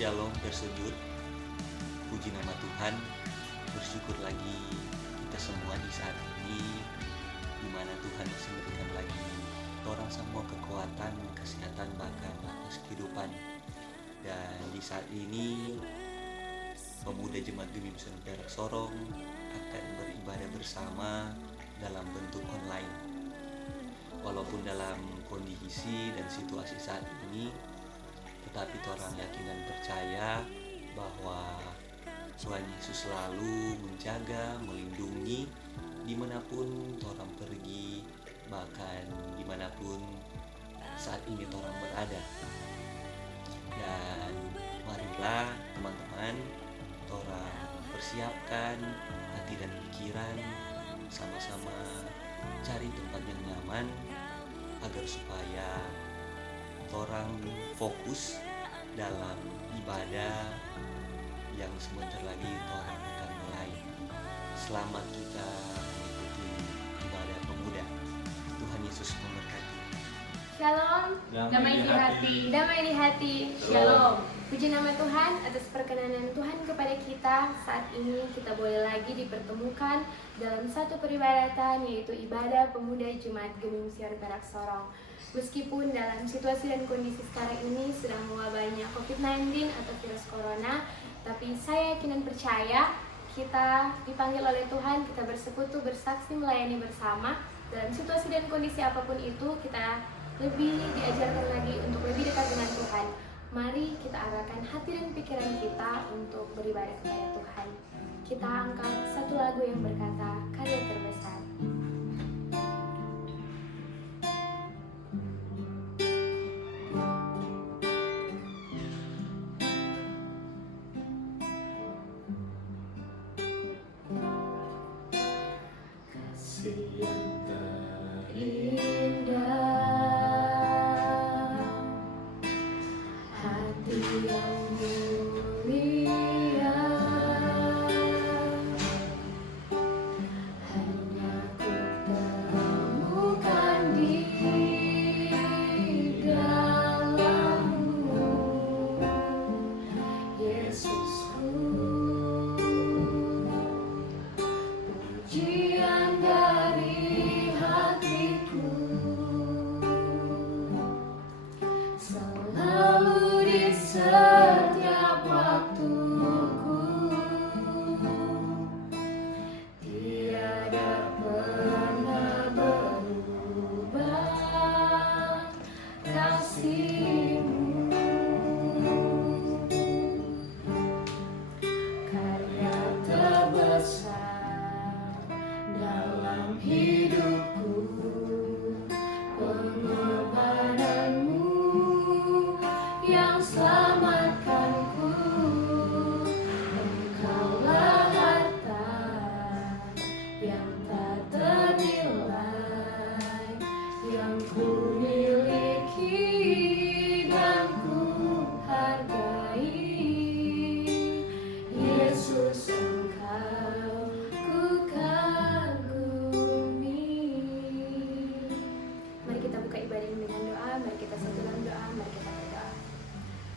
Shalom bersujud, puji nama Tuhan, bersyukur lagi kita semua di saat ini di mana Tuhan masih memberikan lagi orang semua kekuatan, kesehatan, bahkan kehidupan. Dan di saat ini pemuda Jemaat Gemi Misioner Perak Sorong akan beribadah bersama dalam bentuk online. Walaupun dalam kondisi dan situasi saat ini, tetapi orang yakin dan percaya bahwa Tuhan Yesus selalu menjaga, melindungi dimanapun orang pergi, bahkan dimanapun saat ini orang berada. Dan marilah teman-teman, orang persiapkan hati dan pikiran, sama-sama cari tempat yang nyaman agar supaya orang fokus dalam ibadah yang sebentar lagi orang akan mulai. Selamat kita mengikuti ibadah pemuda. Tuhan Yesus memberkati. Shalom, damai di hati, damai di hati. Shalom. Puji nama Tuhan atas perkenanan Tuhan kepada kita. Saat ini kita boleh lagi dipertemukan dalam satu peribadatan, yaitu ibadah pemuda Jemaat Gemi Misioner Perak Sorong. Meskipun dalam situasi dan kondisi sekarang ini sedang mewabahnya COVID-19 atau virus corona, tapi saya yakin dan percaya kita dipanggil oleh Tuhan, kita bersekutu, bersaksi, melayani bersama. Dalam situasi dan kondisi apapun itu, kita lebih diajarkan lagi untuk lebih dekat dengan Tuhan. Mari kita arahkan hati dan pikiran kita untuk beribadah kepada Tuhan. Kita angkat satu lagu yang berkata, Karya Terbesar.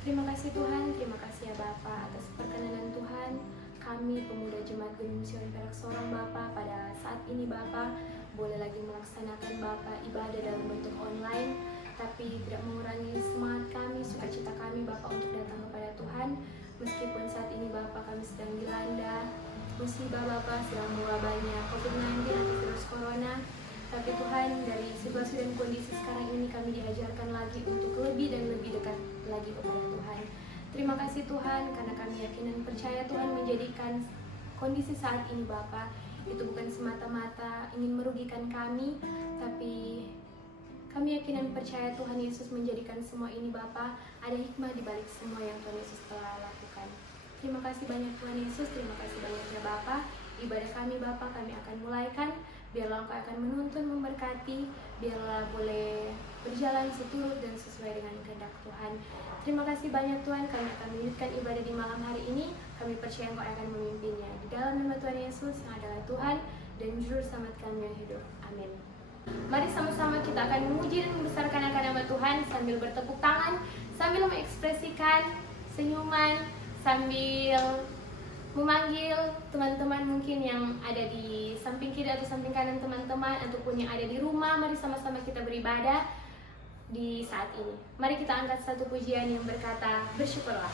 Terima kasih Tuhan, terima kasih ya Bapak atas perkenanan Tuhan. Kami pemuda Jemaat Gemi Misioner Perak Sorong Bapak, pada saat ini Bapak boleh lagi melaksanakan Bapak ibadah dalam bentuk online, tapi tidak mengurangi semangat kami, sukacita kami Bapak untuk datang kepada Tuhan. Meskipun saat ini Bapak kami sedang dilanda musibah Bapak, sedang mewabahnya COVID-19 atau virus corona, tapi Tuhan, dari situasi dan kondisi sekarang ini kami diajarkan lagi untuk lebih dan lebih dekat lagi kepada Tuhan. Terima kasih Tuhan, karena kami yakin dan percaya Tuhan menjadikan kondisi saat ini Bapa itu bukan semata-mata ingin merugikan kami, tapi kami yakin dan percaya Tuhan Yesus menjadikan semua ini Bapa, ada hikmah di balik semua yang Tuhan Yesus telah lakukan. Terima kasih banyak Tuhan Yesus, terima kasih banyak ya Bapa. Ibadah kami Bapa kami akan mulaikan. Biarlah Engkau akan menuntun, memberkati, biarlah boleh berjalan seturut dan sesuai dengan kehendak Tuhan. Terima kasih banyak Tuhan, kami akan melanjutkan ibadah di malam hari ini. Kami percaya Engkau akan memimpinnya. Di dalam nama Tuhan Yesus yang adalah Tuhan dan Juru Selamat kami yang hidup. Amin. Mari sama-sama kita akan memuji dan membesarkan akan nama Tuhan sambil bertepuk tangan, sambil mengekspresikan senyuman sambil memanggil teman-teman mungkin yang ada di samping kiri atau samping kanan teman-teman, ataupun yang ada di rumah. Mari sama-sama kita beribadah di saat ini. Mari kita angkat satu pujian yang berkata, bersyukurlah.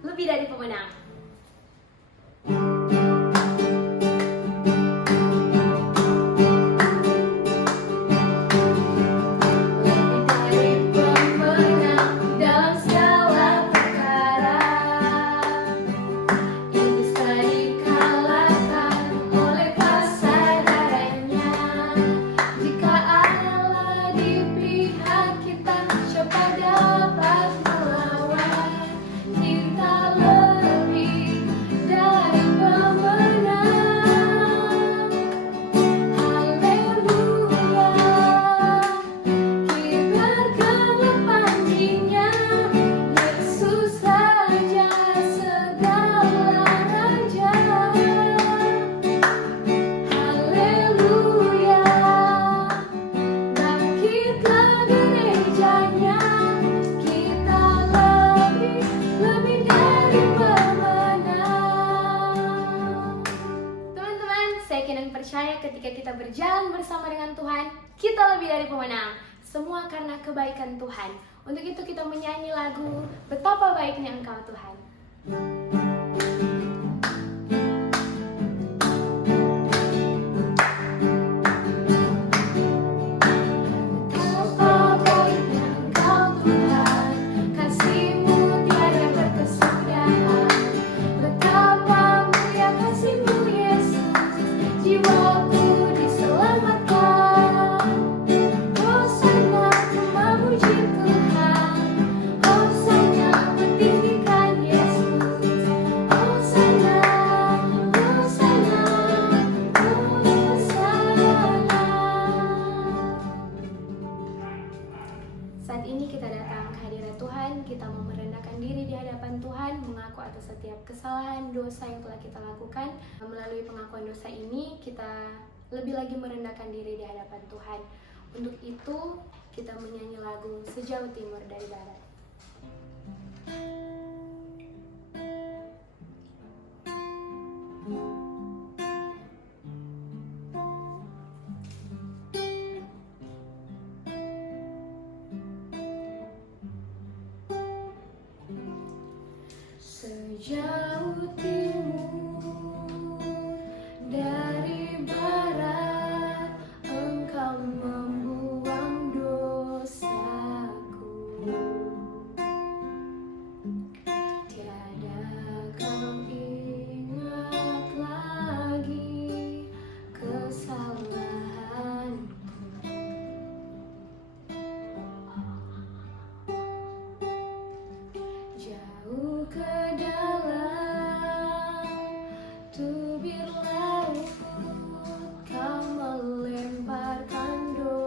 Lebih dari pemenang. Percaya ketika kita berjalan bersama dengan Tuhan, kita lebih dari pemenang. Semua karena kebaikan Tuhan. Untuk itu kita menyanyi lagu Betapa Baiknya Engkau Tuhan. Saat ini kita datang ke hadirat Tuhan, kita mau merendahkan diri di hadapan Tuhan, mengaku atas setiap kesalahan, dosa yang telah kita lakukan. Melalui pengakuan dosa ini, kita lebih lagi merendahkan diri di hadapan Tuhan. Untuk itu, kita menyanyi lagu Sejauh Timur dari Barat. Sejauh timur dari barat, Engkau membuang dosaku. Tiada kau ingat lagi kesalahanku. Jauh ke dalam tubir laut, Kau melemparkan dosa.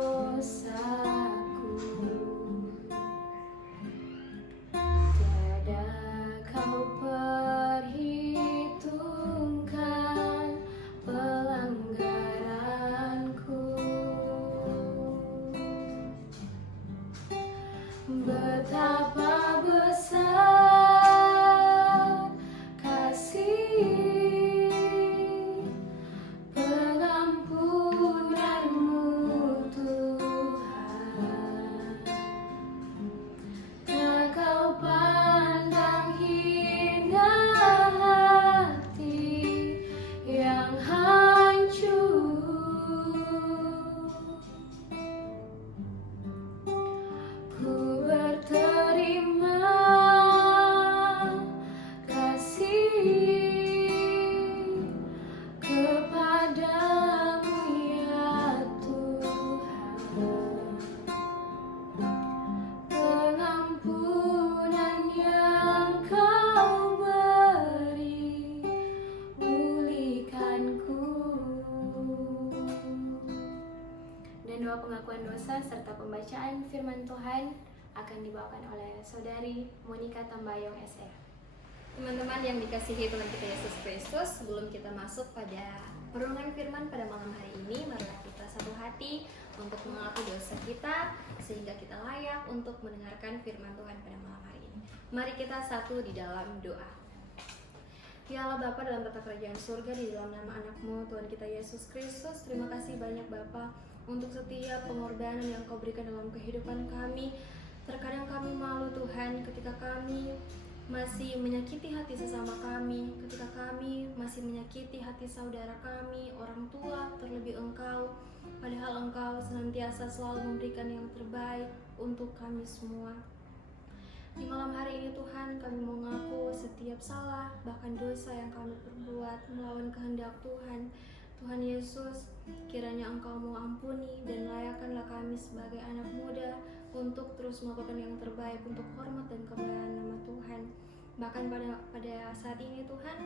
pengakuan dosa serta pembacaan firman Tuhan akan dibawakan oleh Saudari Monica Tambayong SR. Teman-teman yang dikasihi Tuhan kita Yesus Kristus, sebelum kita masuk pada perenungan firman pada malam hari ini, marilah kita satu hati untuk mengaku dosa kita sehingga kita layak untuk mendengarkan firman Tuhan pada malam hari ini. Mari kita satu di dalam doa. Ya Allah Bapa, dalam tata kerajaan surga, di dalam nama anak-Mu Tuhan kita Yesus Kristus, terima kasih banyak Bapa untuk setiap pengorbanan yang Kau berikan dalam kehidupan kami. Terkadang kami malu Tuhan ketika kami masih menyakiti hati sesama kami, ketika kami masih menyakiti hati saudara kami, orang tua, terlebih Engkau, padahal Engkau senantiasa selalu memberikan yang terbaik untuk kami semua. Di malam hari ini Tuhan, kami mengaku setiap salah, bahkan dosa yang kami perbuat melawan kehendak Tuhan. Tuhan Yesus, kiranya Engkau mau ampuni dan layakkanlah kami sebagai anak muda untuk terus melakukan yang terbaik untuk hormat dan kemuliaan nama Tuhan. Bahkan pada saat ini Tuhan,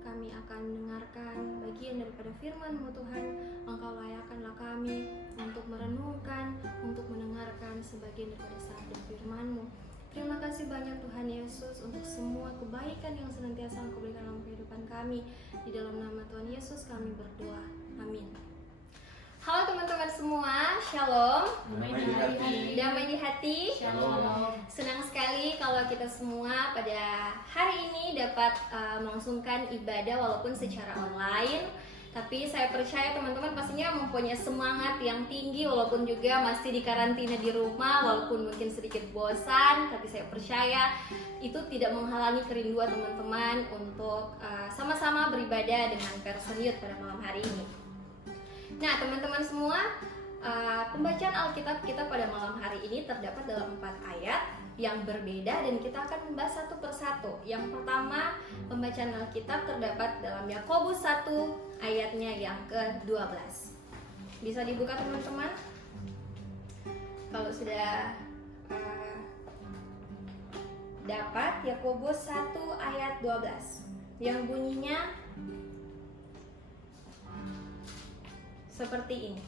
kami akan mendengarkan bagian daripada firman-Mu Tuhan. Engkau layakkanlah kami untuk merenungkan, untuk mendengarkan sebagian daripada sabda firman-Mu. Terima kasih banyak Tuhan Yesus untuk semua kebaikan yang senantiasa Engkau berikan dalam kehidupan kami. Di dalam nama Tuhan Yesus kami berdoa. Amin. Halo teman-teman semua, Shalom. Damai di hati. Shalom. Senang sekali kalau kita semua pada hari ini dapat melangsungkan ibadah walaupun secara online. Tapi saya percaya teman-teman pastinya mempunyai semangat yang tinggi walaupun juga masih dikarantina di rumah, walaupun mungkin sedikit bosan, tapi saya percaya itu tidak menghalangi kerinduan teman-teman untuk sama-sama beribadah dengan person youth pada malam hari ini. Nah teman-teman semua, pembacaan Alkitab kita pada malam hari ini terdapat dalam 4 ayat yang berbeda dan kita akan membahas satu persatu. Yang pertama, pembacaan Alkitab terdapat dalam Yakobus 1 ayatnya yang ke-12. Bisa dibuka teman-teman? Kalau sudah dapat, Yakobus 1 ayat 12 yang bunyinya seperti ini.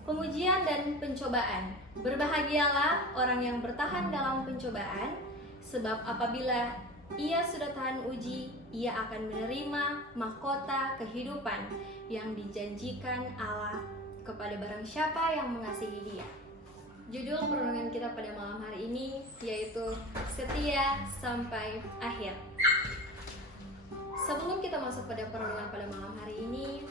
Pemujian dan pencobaan. Berbahagialah orang yang bertahan dalam pencobaan, sebab apabila ia sudah tahan uji, ia akan menerima mahkota kehidupan yang dijanjikan Allah kepada barang siapa yang mengasihi Dia. Judul perenungan kita pada malam hari ini yaitu Setia Sampai Akhir. Sebelum kita masuk pada perenungan pada malam hari ini,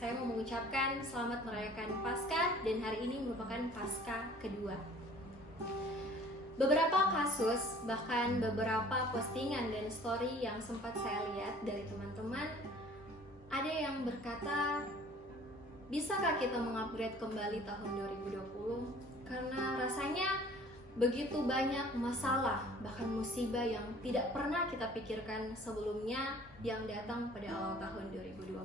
saya mau mengucapkan selamat merayakan Paskah dan hari ini merupakan Paskah kedua. Beberapa kasus, bahkan beberapa postingan dan story yang sempat saya lihat dari teman-teman, ada yang berkata, bisakah kita mengupgrade kembali tahun 2020? Karena rasanya begitu banyak masalah, bahkan musibah yang tidak pernah kita pikirkan sebelumnya yang datang pada awal tahun 2020.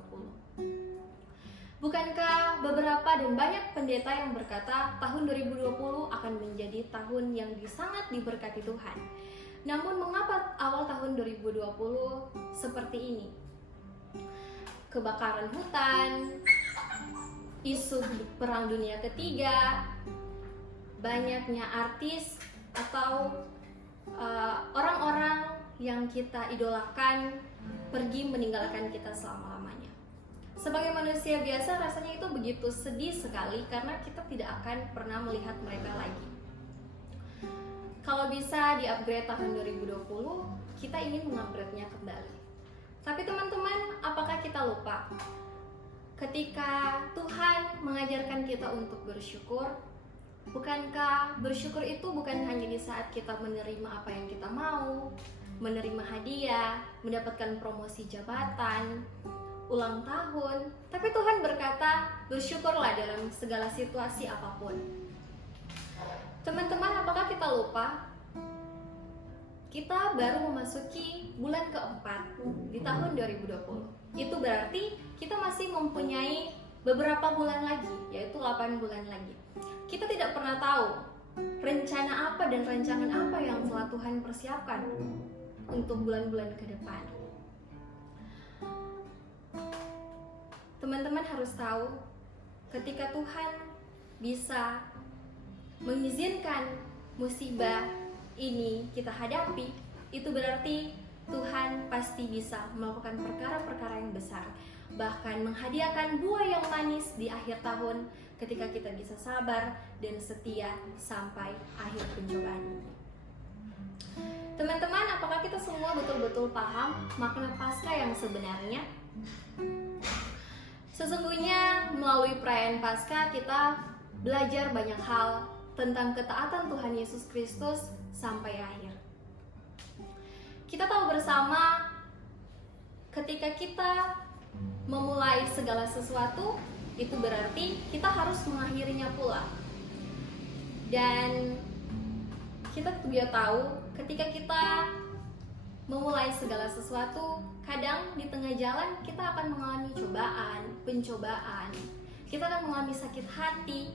Bukankah beberapa dan banyak pendeta yang berkata tahun 2020 akan menjadi tahun yang sangat diberkati Tuhan. Namun mengapa awal tahun 2020 seperti ini? Kebakaran hutan, isu perang dunia ketiga, banyaknya artis atau orang-orang yang kita idolakan pergi meninggalkan kita selama-lamanya. Sebagai manusia biasa rasanya itu begitu sedih sekali karena kita tidak akan pernah melihat mereka lagi. Kalau bisa di-upgrade tahun 2020, kita ingin meng-upgrade-nya kembali. Tapi teman-teman, apakah kita lupa? Ketika Tuhan mengajarkan kita untuk bersyukur, bukankah bersyukur itu bukan hanya di saat kita menerima apa yang kita mau, menerima hadiah, mendapatkan promosi jabatan, ulang tahun, tapi Tuhan berkata, bersyukurlah dalam segala situasi apapun. Teman-teman, apakah kita lupa? Kita baru memasuki bulan keempat di tahun 2020. Itu berarti kita masih mempunyai beberapa bulan lagi, yaitu 8 bulan lagi. Kita tidak pernah tahu rencana apa dan rancangan apa yang telah Tuhan persiapkan untuk bulan-bulan ke depan. Teman-teman harus tahu, ketika Tuhan bisa mengizinkan musibah ini kita hadapi, itu berarti Tuhan pasti bisa melakukan perkara-perkara yang besar, bahkan menghadiahkan buah yang manis di akhir tahun ketika kita bisa sabar dan setia sampai akhir pencobaan ini. Teman-teman, apakah kita semua betul-betul paham makna Paskah yang sebenarnya? Sesungguhnya melalui perayaan Paskah kita belajar banyak hal tentang ketaatan Tuhan Yesus Kristus sampai akhir. Kita tahu bersama ketika kita memulai segala sesuatu, itu berarti kita harus mengakhirinya pula. Dan kita juga tahu ketika kita memulai segala sesuatu, kadang di tengah jalan kita akan mengalami pencobaan, kita akan mengalami sakit hati.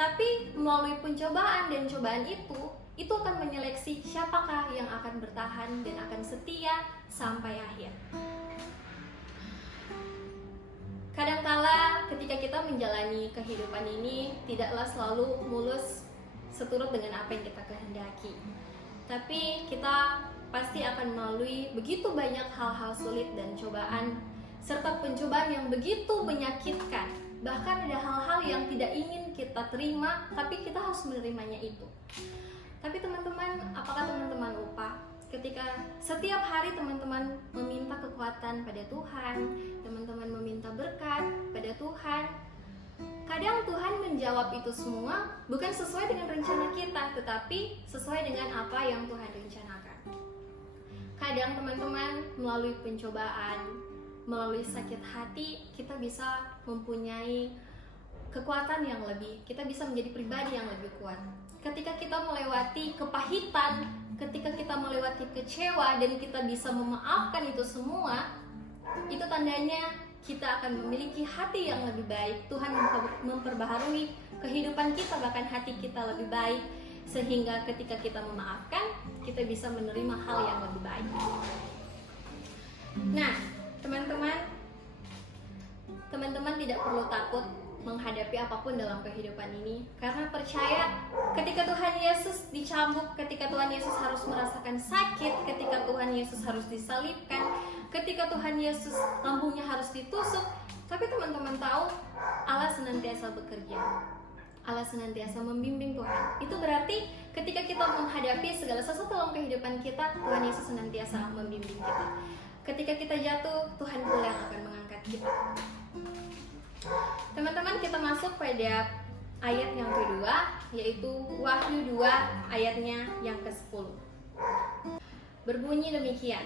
Tapi melalui pencobaan dan cobaan itu akan menyeleksi siapakah yang akan bertahan dan akan setia sampai akhir. Kadangkala ketika kita menjalani kehidupan ini tidaklah selalu mulus seturut dengan apa yang kita kehendaki. Tapi kita pasti akan melalui begitu banyak hal-hal sulit dan cobaan, serta pencobaan yang begitu menyakitkan. Bahkan ada hal-hal yang tidak ingin kita terima, tapi kita harus menerimanya itu. Tapi teman-teman, apakah teman-teman lupa ketika setiap hari teman-teman meminta kekuatan pada Tuhan, teman-teman meminta berkat pada Tuhan, kadang Tuhan menjawab itu semua bukan sesuai dengan rencana kita, tetapi sesuai dengan apa yang Tuhan rencanakan. Kadang teman-teman melalui pencobaan, melalui sakit hati, kita bisa mempunyai kekuatan yang lebih, kita bisa menjadi pribadi yang lebih kuat. Ketika kita melewati kepahitan, ketika kita melewati kecewa dan kita bisa memaafkan itu semua, itu tandanya kita akan memiliki hati yang lebih baik. Tuhan memperbaharui kehidupan kita, bahkan hati kita lebih baik, sehingga ketika kita memaafkan, kita bisa menerima hal yang lebih baik. Nah, teman-teman tidak perlu takut menghadapi apapun dalam kehidupan ini, karena percaya ketika Tuhan Yesus dicambuk, ketika Tuhan Yesus harus merasakan sakit, ketika Tuhan Yesus harus disalibkan, ketika Tuhan Yesus lambungnya harus ditusuk, tapi teman-teman tahu Allah senantiasa bekerja, Allah senantiasa membimbing Tuhan. Itu berarti ketika kita menghadapi segala sesuatu dalam kehidupan kita, Tuhan Yesus senantiasa membimbing kita. Ketika kita jatuh, Tuhan pula yang akan mengangkat kita. Teman-teman, kita masuk pada ayat yang kedua, yaitu Wahyu 2 ayatnya yang ke-10. Berbunyi demikian: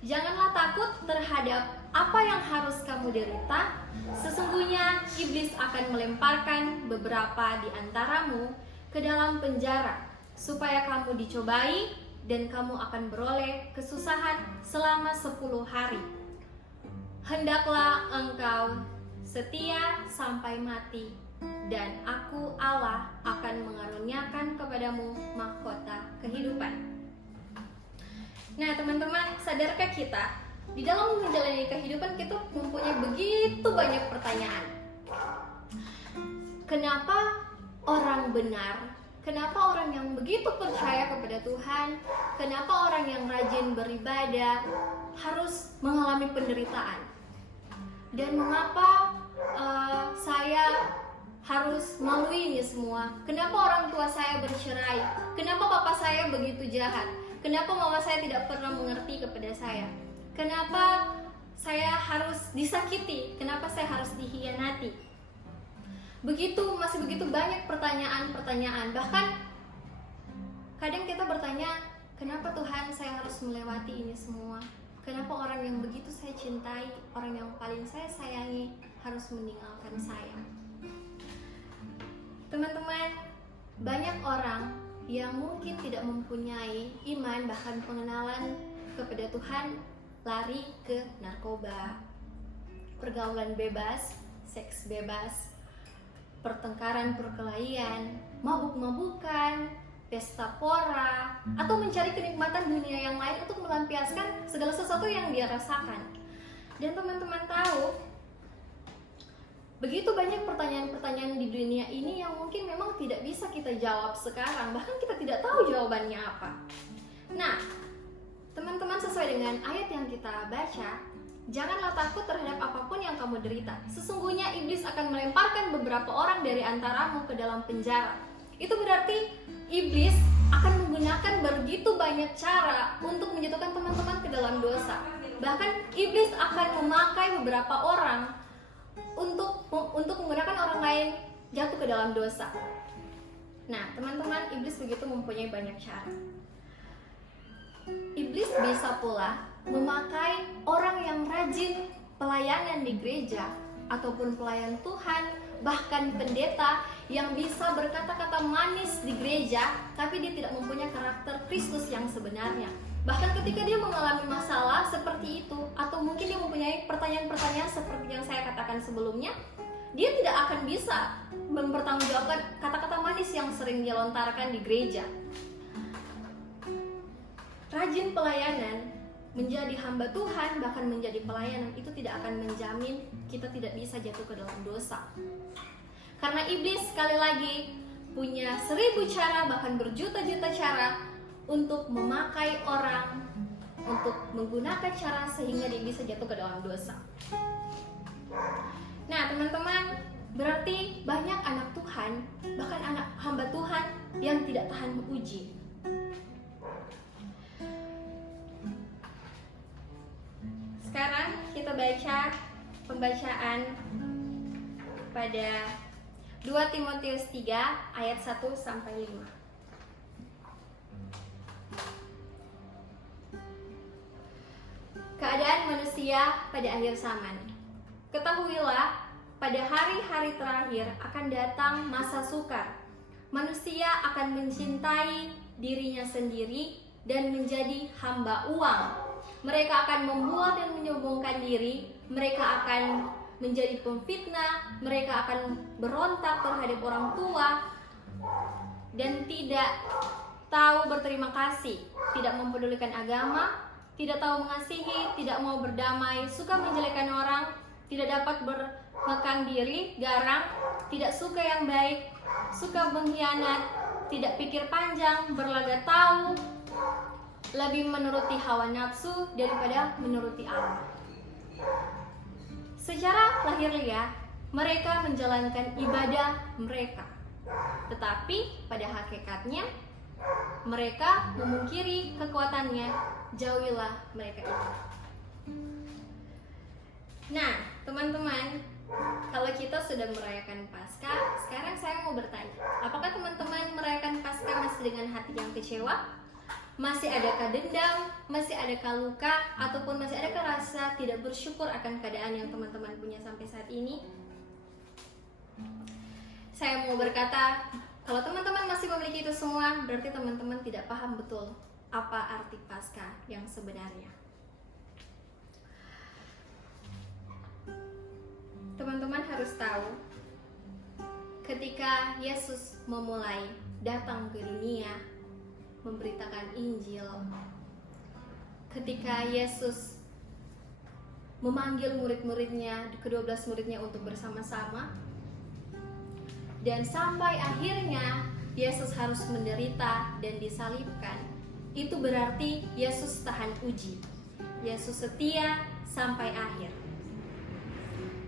janganlah takut terhadap apa yang harus kamu derita. Sesungguhnya iblis akan melemparkan beberapa di antaramu ke dalam penjara, supaya kamu dicobai dan kamu akan beroleh kesusahan selama 10 hari. Hendaklah engkau setia sampai mati, dan aku Allah akan mengaruniakan kepadamu mahkota kehidupan. Nah teman-teman, sadarkah kita di dalam menjalani kehidupan kita mempunyai begitu banyak pertanyaan. Kenapa orang benar? Kenapa orang yang begitu percaya kepada Tuhan? Kenapa orang yang rajin beribadah harus mengalami penderitaan? Dan mengapa saya harus melalui ini semua? Kenapa orang tua saya bercerai? Kenapa papa saya begitu jahat? Kenapa mama saya tidak pernah mengerti kepada saya? Kenapa saya harus disakiti? Kenapa saya harus dihianati? Masih begitu banyak pertanyaan-pertanyaan. Bahkan kadang kita bertanya, kenapa Tuhan saya harus melewati ini semua? Kenapa orang yang begitu saya cintai, orang yang paling saya sayangi harus meninggalkan saya? Teman-teman, banyak orang yang mungkin tidak mempunyai iman, bahkan pengenalan kepada Tuhan, lari ke narkoba, pergaulan bebas, seks bebas, pertengkaran perkelahian, mabuk-mabukan, pesta pora, atau mencari kenikmatan dunia yang lain untuk melampiaskan segala sesuatu yang dia rasakan. Dan teman-teman tahu, Begitu banyak pertanyaan-pertanyaan di dunia ini yang mungkin memang tidak bisa kita jawab sekarang, bahkan kita tidak tahu jawabannya apa. Nah, teman-teman, sesuai dengan ayat yang kita baca, janganlah takut terhadap apapun yang kamu derita. Sesungguhnya iblis akan melemparkan beberapa orang dari antaramu ke dalam penjara. Itu berarti iblis akan menggunakan begitu banyak cara untuk menjatuhkan teman-teman ke dalam dosa. Bahkan iblis akan memakai beberapa orang untuk menggunakan orang lain jatuh ke dalam dosa. Nah, teman-teman, iblis begitu mempunyai banyak cara. Iblis bisa pula memakai orang yang rajin pelayanan di gereja ataupun pelayan Tuhan, bahkan pendeta yang bisa berkata-kata manis di gereja, tapi dia tidak mempunyai karakter Kristus yang sebenarnya. Bahkan ketika dia mengalami masalah seperti itu, atau mungkin dia mempunyai pertanyaan-pertanyaan seperti yang saya katakan sebelumnya, dia tidak akan bisa mempertanggungjawabkan kata-kata manis yang sering dia lontarkan di gereja. Rajin pelayanan, menjadi hamba Tuhan, bahkan menjadi pelayanan, itu tidak akan menjamin kita tidak bisa jatuh ke dalam dosa. Karena iblis sekali lagi punya 1000 cara, bahkan berjuta-juta cara untuk memakai orang, untuk menggunakan cara sehingga dia bisa jatuh ke dalam dosa. Nah, teman-teman, berarti banyak anak Tuhan, bahkan anak hamba Tuhan yang tidak tahan uji. Sekarang kita baca pembacaan pada 2 Timotius 3 ayat 1 sampai 5. Keadaan manusia pada akhir zaman. Ketahuilah, pada hari-hari terakhir akan datang masa sukar. Manusia akan mencintai dirinya sendiri dan menjadi hamba uang. Mereka akan membual dan menyombongkan diri. Mereka akan menjadi pemfitnah. Mereka akan berontak terhadap orang tua dan tidak tahu berterima kasih, tidak mempedulikan agama, tidak tahu mengasihi, tidak mau berdamai, suka menjelekkan orang, tidak dapat bermekang diri, garang, tidak suka yang baik, suka mengkhianat, tidak pikir panjang, berlagak tahu, lebih menuruti hawa nafsu daripada menuruti Allah. Secara lahiriah, mereka menjalankan ibadah mereka, tetapi pada hakikatnya mereka memungkiri kekuatannya. Jauhilah mereka itu. Nah, teman-teman, kalau kita sudah merayakan Paskah, sekarang saya mau bertanya, apakah teman-teman merayakan Paskah masih dengan hati yang kecewa? Masih adakah dendam? Masih adakah luka? Ataupun masih adakah rasa tidak bersyukur akan keadaan yang teman-teman punya sampai saat ini? Saya mau berkata, kalau teman-teman masih memiliki itu semua, berarti teman-teman tidak paham betul apa arti Paskah yang sebenarnya. Teman-teman harus tahu, ketika Yesus memulai datang ke dunia memberitakan Injil, ketika Yesus memanggil murid-muridnya, ke-12 muridnya untuk bersama-sama, dan sampai akhirnya Yesus harus menderita dan disalibkan, itu berarti Yesus tahan uji. Yesus setia sampai akhir.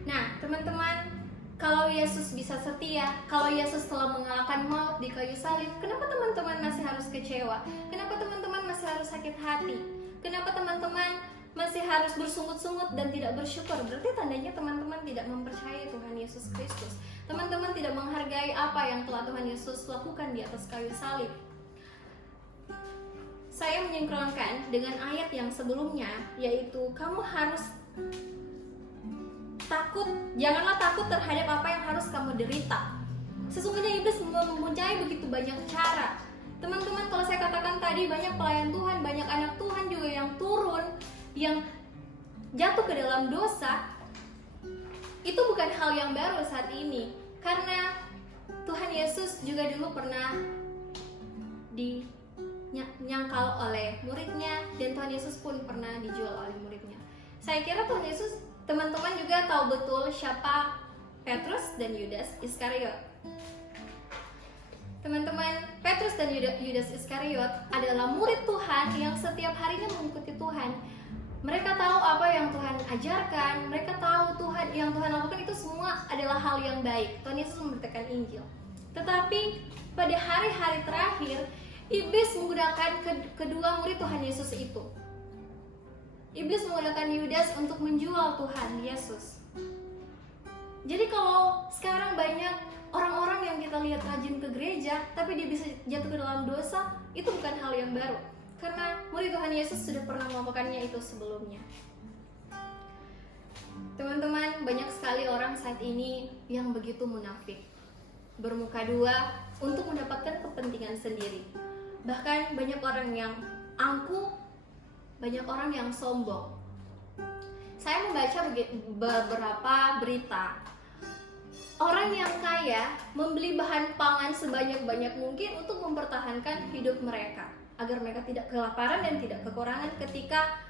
Nah, teman-teman, kalau Yesus bisa setia, kalau Yesus telah mengalahkan maut di kayu salib, kenapa teman-teman masih harus kecewa? Kenapa teman-teman masih harus sakit hati? Kenapa teman-teman masih harus bersungut-sungut dan tidak bersyukur? Berarti tandanya teman-teman tidak mempercayai Tuhan Yesus Kristus. Teman-teman tidak menghargai apa yang telah Tuhan Yesus lakukan di atas kayu salib. Saya menyinkronkan dengan ayat yang sebelumnya, yaitu kamu harus takut, janganlah takut terhadap apa yang harus kamu derita. Sesungguhnya iblis mempunyai begitu banyak cara. Teman-teman, kalau saya katakan tadi, banyak pelayan Tuhan, banyak anak Tuhan juga yang turun, yang jatuh ke dalam dosa. Itu bukan hal yang baru saat ini, karena Tuhan Yesus juga dulu pernah dinyangkal oleh muridnya, dan Tuhan Yesus pun pernah dijual oleh muridnya. Saya kira Tuhan Yesus, teman-teman juga tahu betul siapa Petrus dan Yudas Iskariot. Teman-teman, Petrus dan Yudas Iskariot adalah murid Tuhan yang setiap harinya mengikuti Tuhan. Mereka tahu apa yang Tuhan ajarkan, mereka tahu Tuhan yang Tuhan lakukan itu semua adalah hal yang baik. Tuhan Yesus memberitakan Injil. Tetapi pada hari-hari terakhir, iblis menggunakan kedua murid Tuhan Yesus itu. Iblis menggunakan Yudas untuk menjual Tuhan Yesus. Jadi kalau sekarang banyak orang-orang yang kita lihat rajin ke gereja, tapi dia bisa jatuh ke dalam dosa, itu bukan hal yang baru. Karena murid Tuhan Yesus sudah pernah melakukannya itu sebelumnya. Teman-teman, banyak sekali orang saat ini yang begitu munafik, bermuka dua untuk mendapatkan kepentingan sendiri. Bahkan banyak orang yang angkuh, banyak orang yang sombong. Saya membaca beberapa berita. Orang yang kaya membeli bahan pangan sebanyak-banyak mungkin untuk mempertahankan hidup mereka, agar mereka tidak kelaparan dan tidak kekurangan ketika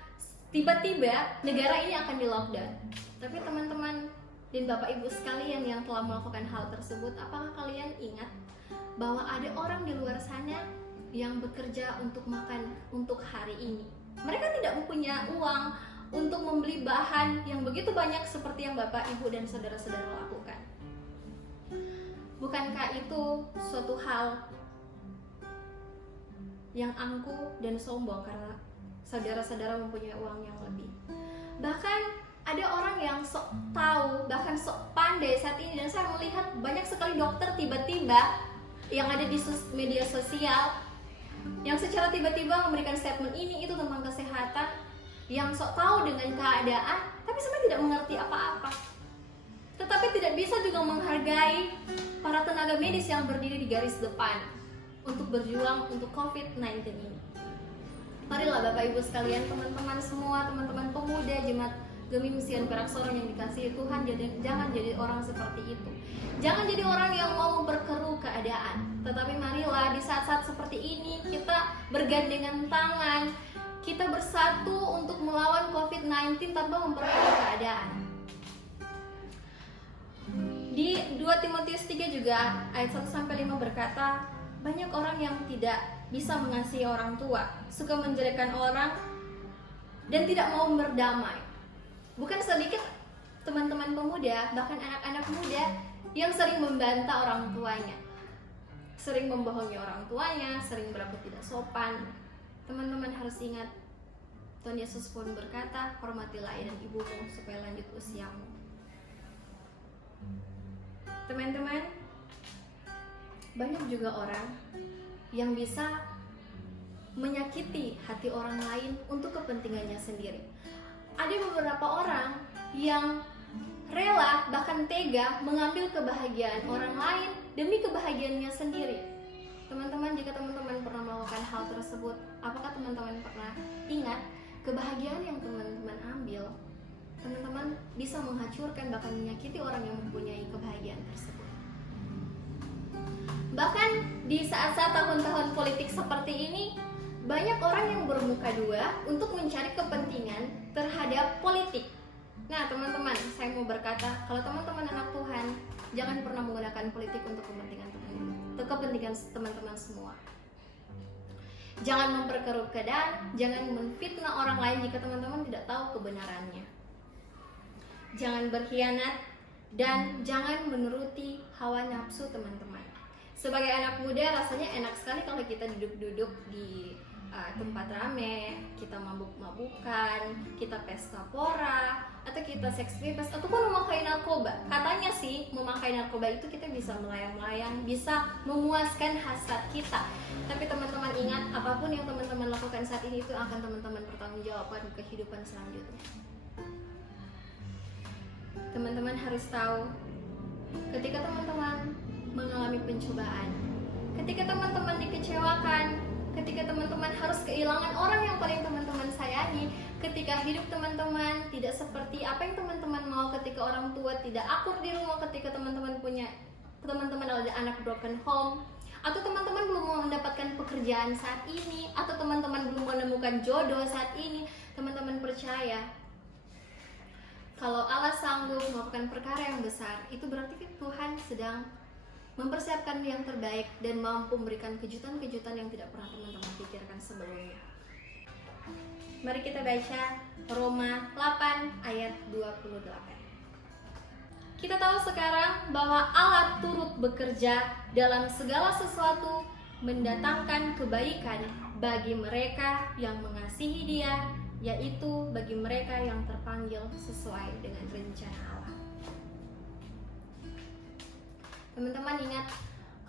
tiba-tiba negara ini akan di-lockdown. Tapi teman-teman dan Bapak Ibu sekalian yang telah melakukan hal tersebut, apakah kalian ingat bahwa ada orang di luar sana yang bekerja untuk makan untuk hari ini? Mereka tidak mempunyai uang untuk membeli bahan yang begitu banyak seperti yang Bapak, Ibu, dan saudara-saudara lakukan. Bukankah itu suatu hal yang angkuh dan sombong karena saudara-saudara mempunyai uang yang lebih? Bahkan ada orang yang sok tahu, bahkan sok pandai saat ini, dan saya melihat banyak sekali dokter tiba-tiba yang ada di media sosial yang secara tiba-tiba memberikan statement ini itu tentang kesehatan, yang sok tahu dengan keadaan tapi sebenarnya tidak mengerti apa-apa, tetapi tidak bisa juga menghargai para tenaga medis yang berdiri di garis depan untuk berjuang untuk COVID-19 ini. Marilah Bapak Ibu sekalian, teman-teman semua, teman-teman pemuda Jemaat Gemi Sion Perak Sorong yang dikasihi Tuhan, jangan jadi orang seperti itu. Jangan jadi orang yang mau memperkeruh keadaan. Tetapi marilah di saat-saat seperti ini kita bergandengan tangan, kita bersatu untuk melawan COVID-19 tanpa memperkeruh keadaan. Di 2 Timotius 3 juga ayat 1-5 berkata, banyak orang yang tidak bisa mengasihi orang tua, suka menjelekkan orang, dan tidak mau berdamai. Bukan sedikit teman-teman pemuda, bahkan anak-anak muda yang sering membantah orang tuanya, sering membohongi orang tuanya, sering berlaku tidak sopan. Teman-teman harus ingat, Tuhan Yesus pun berkata, hormatilah ayah dan ibumu supaya lanjut usiamu. Teman-teman, banyak juga orang yang bisa menyakiti hati orang lain untuk kepentingannya sendiri. Ada beberapa orang yang rela bahkan tega mengambil kebahagiaan orang lain demi kebahagiaannya sendiri. Teman-teman, jika teman-teman pernah melakukan hal tersebut, apakah teman-teman pernah ingat kebahagiaan yang teman-teman ambil, teman-teman bisa menghancurkan bahkan menyakiti orang yang mempunyai kebahagiaan tersebut. Bahkan di saat-saat tahun-tahun politik seperti ini, banyak orang yang bermuka dua untuk mencari kepentingan terhadap politik. Nah teman-teman, saya mau berkata, kalau teman-teman anak Tuhan, jangan pernah menggunakan politik untuk kepentingan teman-teman semua. Jangan memperkeruh keadaan, jangan menfitnah orang lain jika teman-teman tidak tahu kebenarannya. Jangan berkhianat, dan jangan menuruti hawa nafsu teman-teman. Sebagai anak muda, rasanya enak sekali kalau kita duduk-duduk di tempat rame, kita mabuk-mabukan, kita pesta pora, atau kita seks bebas, ataupun memakai narkoba. Katanya sih, memakai narkoba itu kita bisa melayang-layang, bisa memuaskan hasrat kita. Tapi teman-teman ingat, apapun yang teman-teman lakukan saat ini itu akan teman-teman pertanggungjawabkan di kehidupan selanjutnya. Teman-teman harus tahu, ketika teman-teman mengalami pencobaan, ketika teman-teman dikecewakan, ketika teman-teman harus kehilangan orang yang paling teman-teman sayangi, ketika hidup teman-teman tidak seperti apa yang teman-teman mau, ketika orang tua tidak akur di rumah, ketika teman-teman ada anak broken home, atau teman-teman belum mendapatkan pekerjaan saat ini, atau teman-teman belum menemukan jodoh saat ini, teman-teman percaya Kalau Allah sanggup melakukan perkara yang besar, itu berarti Tuhan sedang mempersiapkan yang terbaik dan mampu memberikan kejutan-kejutan yang tidak pernah teman-teman pikirkan sebelumnya. Mari kita baca Roma 8 ayat 28. Kita tahu sekarang bahwa Allah turut bekerja dalam segala sesuatu mendatangkan kebaikan bagi mereka yang mengasihi Dia, yaitu bagi mereka yang terpanggil sesuai dengan rencana Allah. Teman-teman ingat,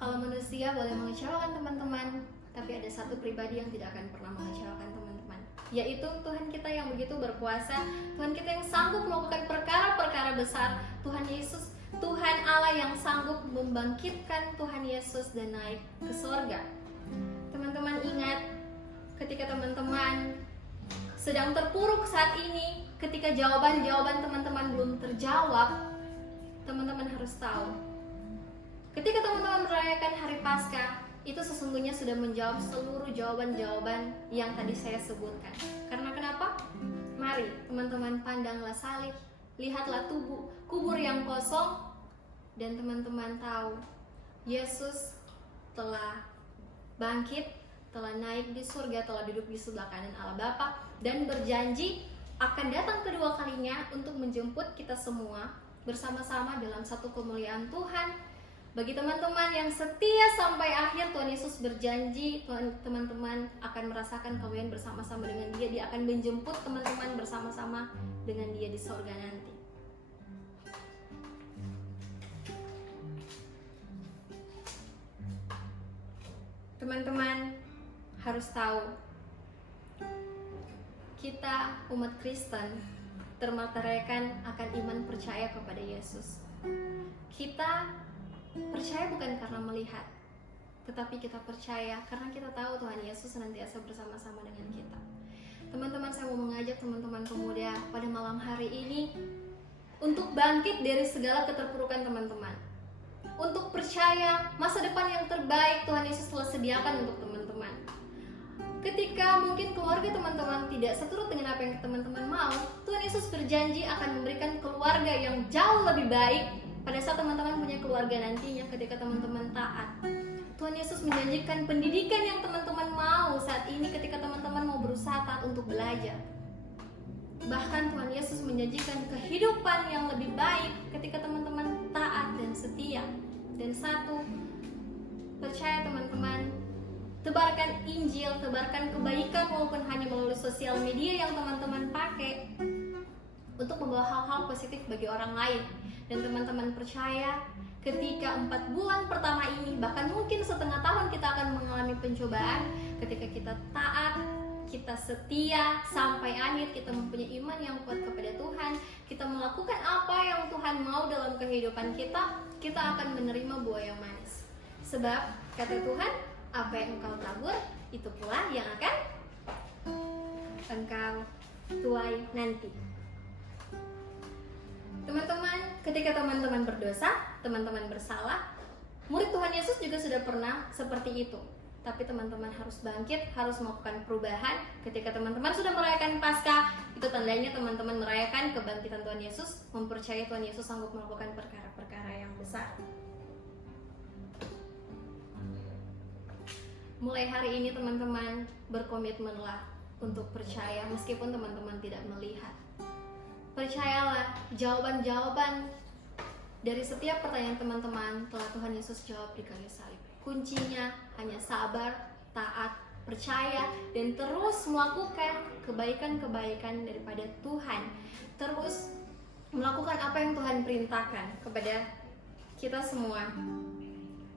kalau manusia boleh mengecewakan teman-teman, tapi ada satu pribadi yang tidak akan pernah mengecewakan teman-teman, yaitu Tuhan kita yang begitu berkuasa, Tuhan kita yang sanggup melakukan perkara-perkara besar, Tuhan Yesus, Tuhan Allah yang sanggup membangkitkan Tuhan Yesus dan naik ke surga. Teman-teman ingat, ketika teman-teman sedang terpuruk saat ini, ketika jawaban-jawaban teman-teman belum terjawab, teman-teman harus tahu, ketika teman-teman merayakan hari Paskah, itu sesungguhnya sudah menjawab seluruh jawaban-jawaban yang tadi saya sebutkan. Karena kenapa? Mari teman-teman pandanglah salib, lihatlah tubuh kubur yang kosong, dan teman-teman tahu Yesus telah bangkit, telah naik di surga, telah duduk di sebelah kanan Allah Bapa, dan berjanji akan datang kedua kalinya untuk menjemput kita semua bersama-sama dalam satu kemuliaan Tuhan. Bagi teman-teman yang setia sampai akhir, Tuhan Yesus berjanji teman-teman akan merasakan kemuliaan bersama-sama dengan Dia. Dia akan menjemput teman-teman bersama-sama dengan Dia di surga nanti. Teman-teman harus tahu, kita umat Kristen termateraikan akan iman percaya kepada Yesus. Kita percaya bukan karena melihat, tetapi kita percaya karena kita tahu Tuhan Yesus senantiasa bersama-sama dengan kita. Teman-teman, saya mau mengajak teman-teman pemuda pada malam hari ini untuk bangkit dari segala keterpurukan teman-teman, untuk percaya masa depan yang terbaik Tuhan Yesus telah sediakan untuk teman-teman. Ketika mungkin keluarga teman-teman tidak seturut dengan apa yang teman-teman mau, Tuhan Yesus berjanji akan memberikan keluarga yang jauh lebih baik pada saat teman-teman punya keluarga nantinya ketika teman-teman taat. Tuhan Yesus menjanjikan pendidikan yang teman-teman mau saat ini ketika teman-teman mau berusaha taat untuk belajar. Bahkan Tuhan Yesus menjanjikan kehidupan yang lebih baik ketika teman-teman taat dan setia. Dan satu, percaya teman-teman, tebarkan Injil, tebarkan kebaikan walaupun hanya melalui sosial media yang teman-teman pakai untuk membawa hal-hal positif bagi orang lain. Dan teman-teman percaya ketika 4 bulan pertama ini, bahkan mungkin setengah tahun kita akan mengalami pencobaan, ketika kita taat, kita setia sampai akhir, kita mempunyai iman yang kuat kepada Tuhan, kita melakukan apa yang Tuhan mau dalam kehidupan kita, kita akan menerima buah yang manis. Sebab kata Tuhan, apa yang engkau tabur, itu pula yang akan engkau tuai nanti. Teman-teman, ketika teman-teman berdosa, teman-teman bersalah, murid Tuhan Yesus juga sudah pernah seperti itu. Tapi teman-teman harus bangkit, harus melakukan perubahan. Ketika teman-teman sudah merayakan Paskah, itu tandanya teman-teman merayakan kebangkitan Tuhan Yesus, mempercayai Tuhan Yesus sanggup melakukan perkara-perkara yang besar. Mulai hari ini teman-teman berkomitmenlah untuk percaya meskipun teman-teman tidak melihat. Percayalah, jawaban-jawaban dari setiap pertanyaan teman-teman telah Tuhan Yesus jawab di kayu salib. Kuncinya hanya sabar, taat, percaya, dan terus melakukan kebaikan-kebaikan daripada Tuhan. Terus melakukan apa yang Tuhan perintahkan kepada kita semua.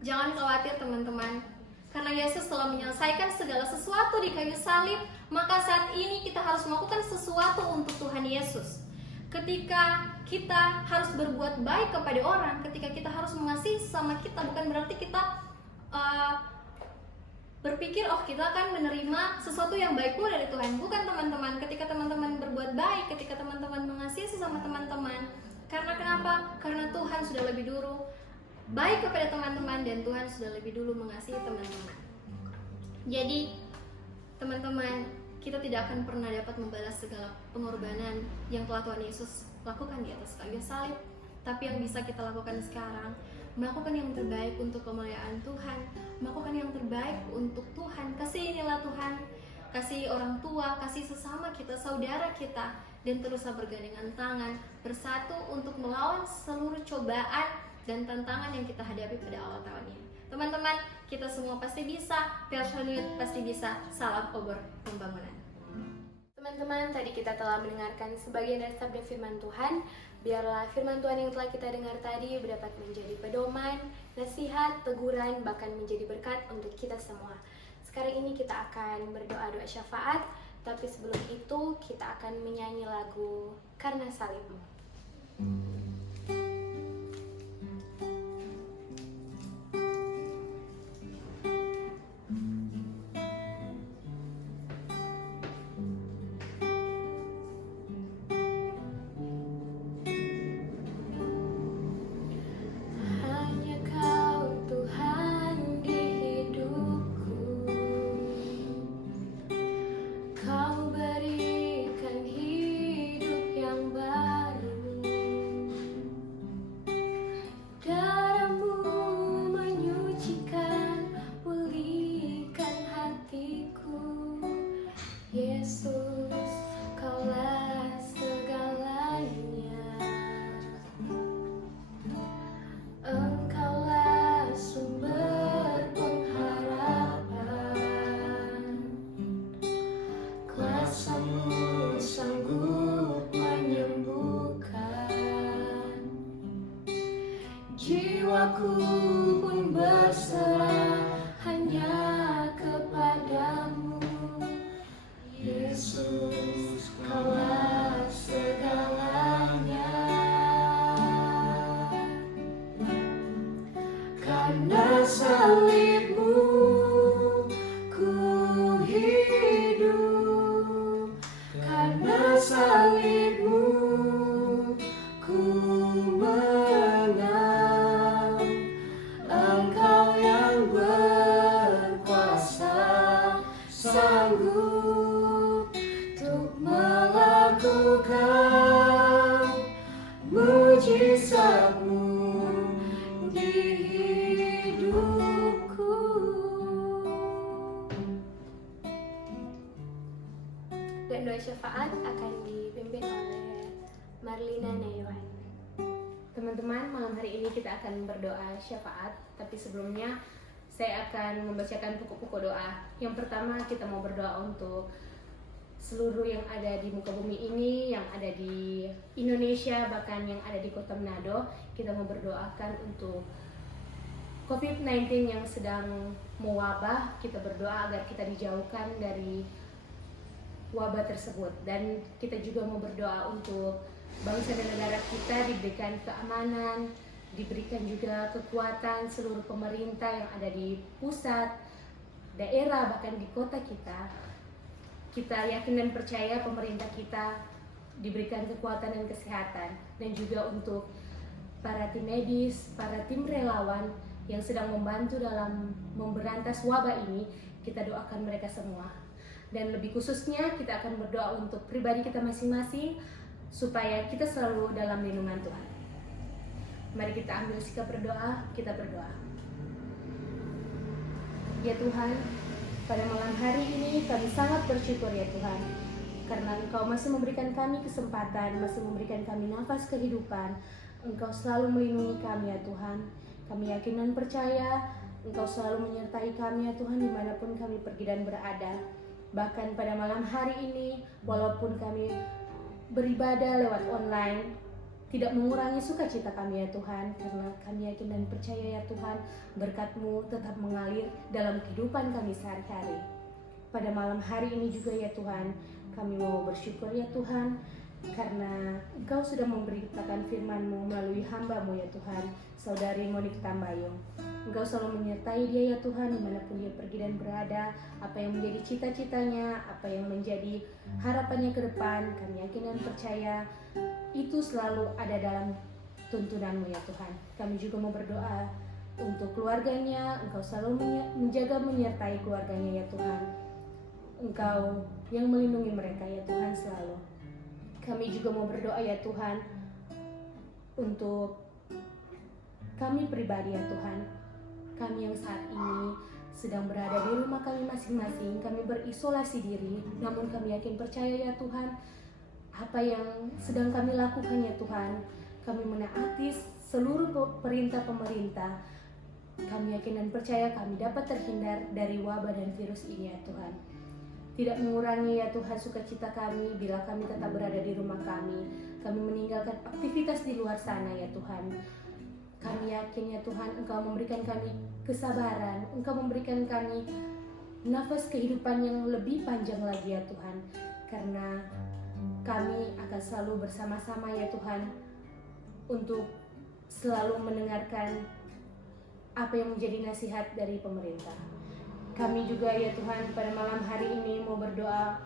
Jangan khawatir teman-teman, karena Yesus telah menyelesaikan segala sesuatu di kayu salib, maka saat ini kita harus melakukan sesuatu untuk Tuhan Yesus. Ketika kita harus berbuat baik kepada orang, ketika kita harus mengasihi sesama kita, bukan berarti kita berpikir, oh kita akan menerima sesuatu yang baik pula dari Tuhan. Bukan teman-teman, ketika teman-teman berbuat baik, ketika teman-teman mengasihi sesama teman-teman, karena kenapa? Karena Tuhan sudah lebih dulu baik kepada teman-teman, dan Tuhan sudah lebih dulu mengasihi teman-teman. Jadi teman-teman, kita tidak akan pernah dapat membalas segala pengorbanan yang telah Tuhan Yesus lakukan di atas kayu salib. Tapi yang bisa kita lakukan sekarang, melakukan yang terbaik untuk kemuliaan Tuhan, melakukan yang terbaik untuk Tuhan. Inilah Tuhan, kasih orang tua, kasih sesama kita, saudara kita, dan teruslah bergandengan tangan bersatu untuk melawan seluruh cobaan dan tantangan yang kita hadapi pada awal tahun ini. Teman-teman, kita semua pasti bisa, Passion Youth pasti bisa. Salam obor pembangunan. Teman-teman, tadi kita telah mendengarkan sebagian dari sabda firman Tuhan. Biarlah firman Tuhan yang telah kita dengar tadi dapat menjadi pedoman, nasihat, teguran, bahkan menjadi berkat untuk kita semua. Sekarang ini kita akan berdoa-doa syafaat, tapi sebelum itu kita akan menyanyi lagu Karena Salibmu. Jiwaku pun berserah hanya kepadamu, Yesus, Kaulah segalanya. Karena salibmu ku hidup, karena salibmu ku menang. Engkau yang berkuasa, sanggup untuk melakukan mujizat-Mu di hidupku. Dan doa syafaat akan dipimpin oleh Marlina Nayuan. Teman-teman, malam hari ini kita akan berdoa syafaat, tapi sebelumnya saya akan membacakan pokok-pokok doa. Yang pertama, kita mau berdoa untuk seluruh yang ada di muka bumi ini, yang ada di Indonesia, bahkan yang ada di kota Manado. Kita mau berdoakan untuk COVID-19 yang sedang mewabah. Kita berdoa agar kita dijauhkan dari wabah tersebut. Dan kita juga mau berdoa untuk bangsa dan negara kita diberikan keamanan, diberikan juga kekuatan seluruh pemerintah yang ada di pusat, daerah, bahkan di kota kita. Kita yakin dan percaya pemerintah kita diberikan kekuatan dan kesehatan. Dan juga untuk para tim medis, para tim relawan yang sedang membantu dalam memberantas wabah ini, kita doakan mereka semua. Dan lebih khususnya kita akan berdoa untuk pribadi kita masing-masing, supaya kita selalu dalam lindungan Tuhan. Mari kita ambil sikap berdoa, kita berdoa. Ya Tuhan, pada malam hari ini kami sangat bersyukur ya Tuhan, karena Engkau masih memberikan kami kesempatan, masih memberikan kami nafas kehidupan. Engkau selalu melindungi kami ya Tuhan. Kami yakin dan percaya Engkau selalu menyertai kami ya Tuhan dimanapun kami pergi dan berada. Bahkan pada malam hari ini, walaupun kami beribadah lewat online, tidak mengurangi sukacita kami ya Tuhan, karena kami yakin dan percaya ya Tuhan, berkat-Mu tetap mengalir dalam kehidupan kami sehari-hari. Pada malam hari ini juga ya Tuhan, kami mau bersyukur ya Tuhan, karena Engkau sudah memberitakan firman-Mu melalui hamba-Mu ya Tuhan, Saudari Monik Tambayong. Engkau selalu menyertai dia ya Tuhan dimanapun dia pergi dan berada. Apa yang menjadi cita-citanya, apa yang menjadi harapannya ke depan, kami yakin dan percaya itu selalu ada dalam tuntunan-Mu ya Tuhan. Kami juga mau berdoa untuk keluarganya. Engkau selalu menjaga menyertai keluarganya ya Tuhan. Engkau yang melindungi mereka ya Tuhan selalu. Kami juga mau berdoa ya Tuhan untuk kami pribadi ya Tuhan, kami yang saat ini sedang berada di rumah kami masing-masing, kami berisolasi diri, namun kami yakin percaya ya Tuhan, apa yang sedang kami lakukan ya Tuhan, kami menaati seluruh perintah pemerintah, kami yakin dan percaya kami dapat terhindar dari wabah dan virus ini ya Tuhan. Tidak mengurangi ya Tuhan sukacita kami bila kami tetap berada di rumah kami meninggalkan aktivitas di luar sana ya Tuhan. Kami yakin ya Tuhan, Engkau memberikan kami kesabaran, Engkau memberikan kami nafas kehidupan yang lebih panjang lagi ya Tuhan. Karena kami akan selalu bersama-sama ya Tuhan untuk selalu mendengarkan apa yang menjadi nasihat dari pemerintah. Kami juga ya Tuhan pada malam hari ini mau berdoa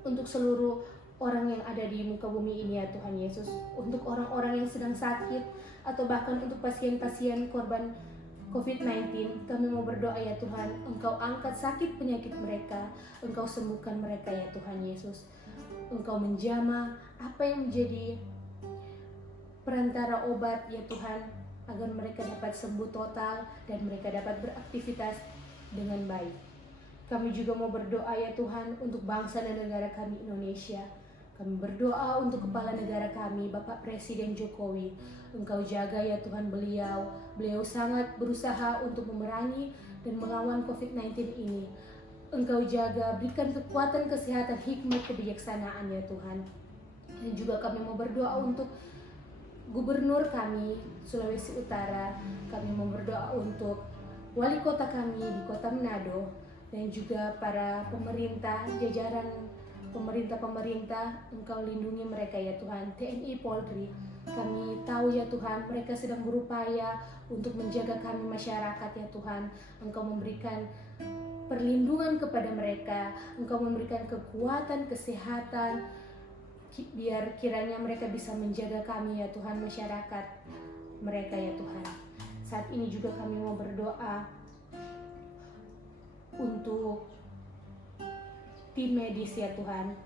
untuk seluruh orang yang ada di muka bumi ini ya Tuhan Yesus, untuk orang-orang yang sedang sakit atau bahkan untuk pasien-pasien korban COVID-19. Kami mau berdoa ya Tuhan, Engkau angkat sakit penyakit mereka, Engkau sembuhkan mereka ya Tuhan Yesus. Engkau menjamah apa yang menjadi perantara obat ya Tuhan, agar mereka dapat sembuh total dan mereka dapat beraktivitas dengan baik. Kami juga mau berdoa ya Tuhan untuk bangsa dan negara kami Indonesia. Kami berdoa untuk kepala negara kami, Bapak Presiden Jokowi. Engkau jaga ya Tuhan beliau sangat berusaha untuk memerangi dan melawan COVID-19 ini. Engkau jaga, berikan kekuatan, kesehatan, hikmat, kebijaksanaan ya Tuhan. Dan juga kami mau berdoa untuk Gubernur kami Sulawesi Utara. Kami mau berdoa untuk wali kota kami di kota Manado dan juga para pemerintah, jajaran pemerintah, Engkau lindungi mereka ya Tuhan. TNI Polri, kami tahu ya Tuhan mereka sedang berupaya untuk menjaga kami masyarakat ya Tuhan. Engkau memberikan perlindungan kepada mereka, Engkau memberikan kekuatan, kesehatan, biar kiranya mereka bisa menjaga kami ya Tuhan, masyarakat mereka ya Tuhan. Saat ini juga kami mau berdoa untuk tim medis ya Tuhan,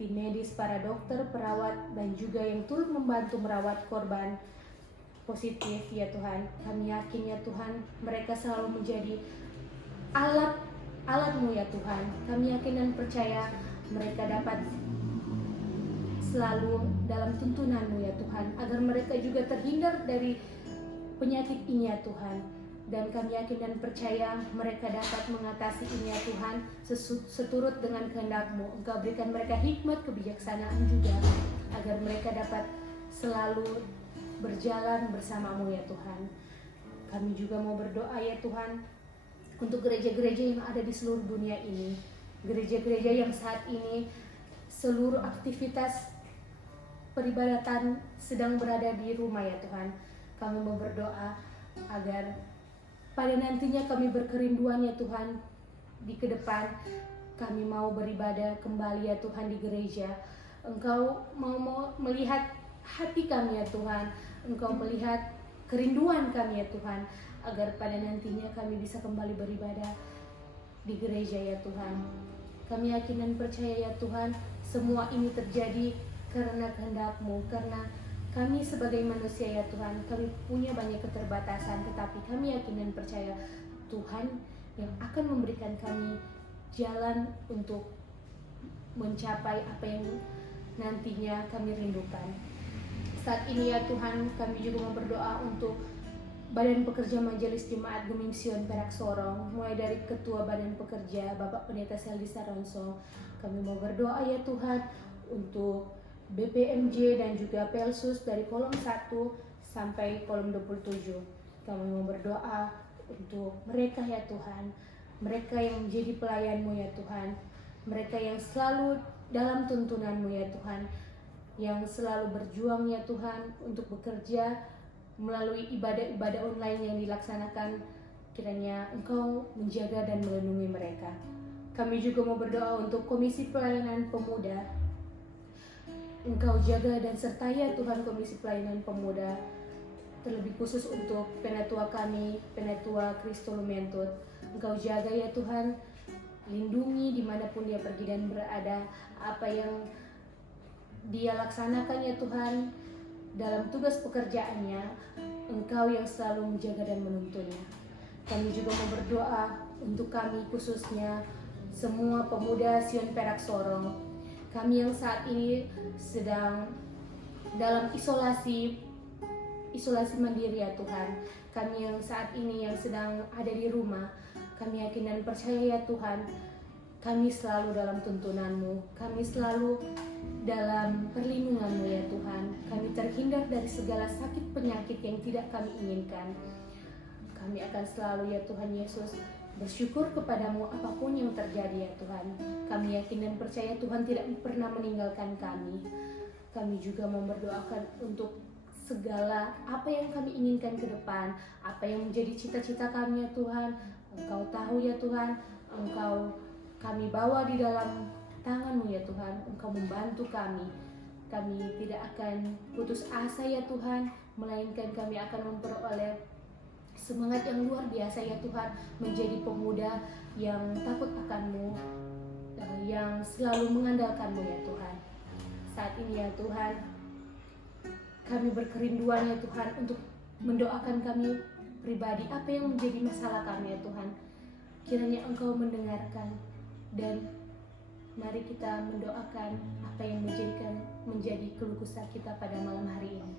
tim medis, para dokter, perawat, dan juga yang turut membantu merawat korban positif ya Tuhan. Kami yakin ya Tuhan mereka selalu menjadi alat-alat-Mu ya Tuhan. Kami yakin dan percaya mereka dapat selalu dalam tuntunan-Mu ya Tuhan, agar mereka juga terhindar dari penyakit ini ya Tuhan. Dan kami yakin dan percaya mereka dapat mengatasi ini ya Tuhan seturut dengan kehendak-Mu. Engkau berikan mereka hikmat, kebijaksanaan juga, agar mereka dapat selalu berjalan bersama-Mu ya Tuhan. Kami juga mau berdoa ya Tuhan untuk gereja-gereja yang ada di seluruh dunia ini, gereja-gereja yang saat ini seluruh aktivitas peribadatan sedang berada di rumah ya Tuhan. Kami mau berdoa agar pada nantinya kami berkerinduan ya Tuhan, di ke depan kami mau beribadah kembali ya Tuhan di gereja. Engkau mau melihat hati kami ya Tuhan, Engkau melihat kerinduan kami ya Tuhan, agar pada nantinya kami bisa kembali beribadah di gereja ya Tuhan. Kami yakin dan percaya ya Tuhan, semua ini terjadi karena kehendak-Mu, karena kami sebagai manusia ya Tuhan, kami punya banyak keterbatasan, tetapi kami yakin dan percaya Tuhan yang akan memberikan kami jalan untuk mencapai apa yang nantinya kami rindukan. Saat ini ya Tuhan, kami juga mau berdoa untuk Badan Pekerja Majelis Jemaat Gumim Sion Perak Sorong, mulai dari Ketua Badan Pekerja Bapak Pendeta Seldi Saronso. Kami mau berdoa ya Tuhan untuk BPMJ dan juga Pelsus dari kolom 1 sampai kolom 27. Kami mau berdoa untuk mereka ya Tuhan, mereka yang menjadi pelayan-Mu ya Tuhan, mereka yang selalu dalam tuntunan-Mu ya Tuhan, yang selalu berjuang ya Tuhan untuk bekerja melalui ibadah-ibadah online yang dilaksanakan. Kiranya Engkau menjaga dan melindungi mereka. Kami juga mau berdoa untuk Komisi Pelayanan Pemuda. Engkau jaga dan sertai ya Tuhan Komisi Pelayanan Pemuda, terlebih khusus untuk penatua kami, Penatua Kristo Lumentut. Engkau jaga ya Tuhan, lindungi dimanapun dia pergi dan berada, apa yang dia laksanakan ya Tuhan, dalam tugas pekerjaannya, Engkau yang selalu menjaga dan menuntunnya. Kami juga mau berdoa untuk kami, khususnya semua pemuda Sion Perak Sorong. Kami yang saat ini sedang dalam isolasi mandiri ya Tuhan. Kami yang saat ini yang sedang ada di rumah, kami yakin dan percaya ya Tuhan, kami selalu dalam tuntunan-Mu, kami selalu dalam perlindungan-Mu ya Tuhan. Kami terhindar dari segala sakit penyakit yang tidak kami inginkan. Kami akan selalu ya Tuhan Yesus bersyukur kepadamu apapun yang terjadi ya Tuhan. Kami yakin dan percaya Tuhan tidak pernah meninggalkan kami. Kami juga mau berdoakan untuk segala apa yang kami inginkan ke depan, apa yang menjadi cita-cita kami ya Tuhan. Engkau tahu ya Tuhan, Engkau kami bawa di dalam tangan-Mu ya Tuhan. Engkau membantu kami. Kami tidak akan putus asa ya Tuhan, melainkan kami akan memperoleh semangat yang luar biasa ya Tuhan, menjadi pemuda yang takut akan-Mu, yang selalu mengandalkan-Mu ya Tuhan. Saat ini ya Tuhan, kami berkerinduan ya Tuhan untuk mendoakan kami pribadi, apa yang menjadi masalah kami ya Tuhan. Kiranya Engkau mendengarkan, dan mari kita mendoakan apa yang menjadi keluh kesah kita pada malam hari ini.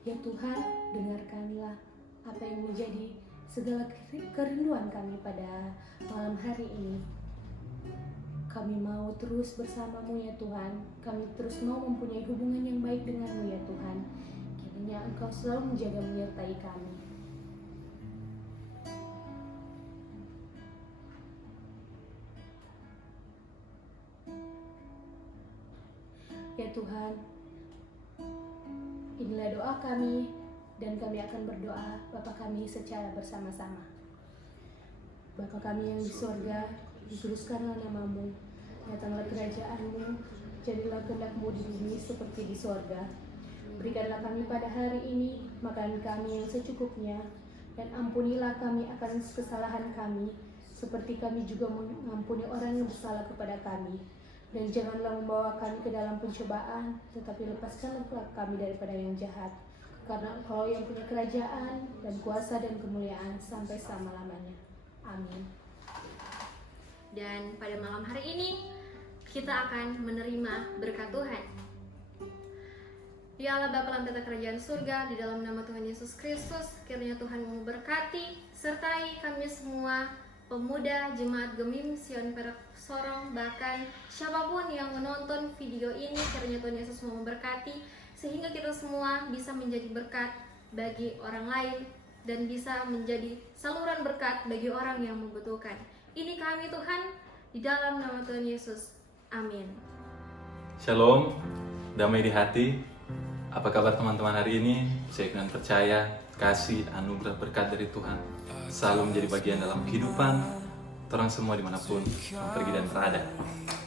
Ya Tuhan, dengarkanlah apa yang menjadi segala kerinduan kami pada malam hari ini. Kami mau terus bersama-Mu ya Tuhan. Kami terus mau mempunyai hubungan yang baik dengan-Mu ya Tuhan. Kiranya Engkau selalu menjaga menyertai kami. Ya Tuhan, inilah doa kami, dan kami akan berdoa Bapa kami secara bersama-sama. Bapa kami yang di sorga, dikuduskanlah nama-Mu, datanglah kerajaan-Mu, jadilah kehendak-Mu di bumi seperti di sorga. Berikanlah kami pada hari ini makanan kami yang secukupnya, dan ampunilah kami akan kesalahan kami, seperti kami juga mengampuni orang yang bersalah kepada kami. Dan janganlah membawa kami ke dalam pencobaan, tetapi lepaskanlah kami daripada yang jahat. Karena Engkau yang punya kerajaan dan kuasa dan kemuliaan sampai selama-lamanya. Amin. Dan pada malam hari ini kita akan menerima berkat Tuhan. Ya Allah Bapa dalam tata kerajaan surga, di dalam nama Tuhan Yesus Kristus, kiranya Tuhan memberkati sertai kami semua, pemuda Jemaat Gemim Sion Perak Sorong, bahkan siapapun yang menonton video ini, kiranya Tuhan Yesus mau memberkati sehingga kita semua bisa menjadi berkat bagi orang lain dan bisa menjadi saluran berkat bagi orang yang membutuhkan. Ini kami Tuhan, di dalam nama Tuhan Yesus. Amin. Shalom, damai di hati. Apa kabar teman-teman hari ini? Saya dengan percaya kasih anugerah berkat dari Tuhan selalu menjadi bagian dalam kehidupan orang semua dimanapun pergi dan berada.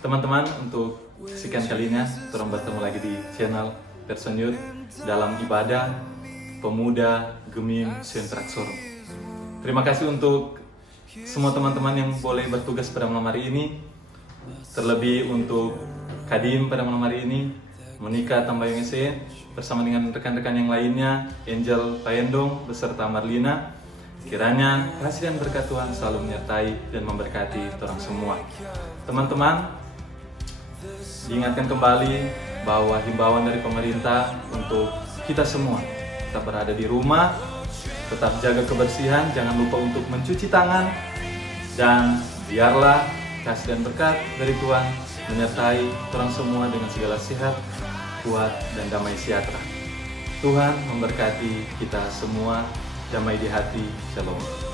Teman-teman, untuk sekian kalinya orang bertemu lagi di channel Person Youth dalam ibadah Pemuda Gemim Sion Perak Sorong. Terima kasih untuk semua teman-teman yang boleh bertugas pada malam hari ini, terlebih untuk Kadim pada malam hari ini, Monica Tambayong SE bersama dengan rekan-rekan yang lainnya, Angel Payendong beserta Marlina. Kiranya kasih dan berkat Tuhan selalu menyertai dan memberkati orang semua. Teman-teman, diingatkan kembali bahwa himbauan dari pemerintah untuk kita semua tetap berada di rumah, tetap jaga kebersihan, jangan lupa untuk mencuci tangan, dan biarlah kasih dan berkat dari Tuhan menyertai orang semua dengan segala sehat, kuat, dan damai sejahtera. Tuhan memberkati kita semua. Damai di hati. Shalom.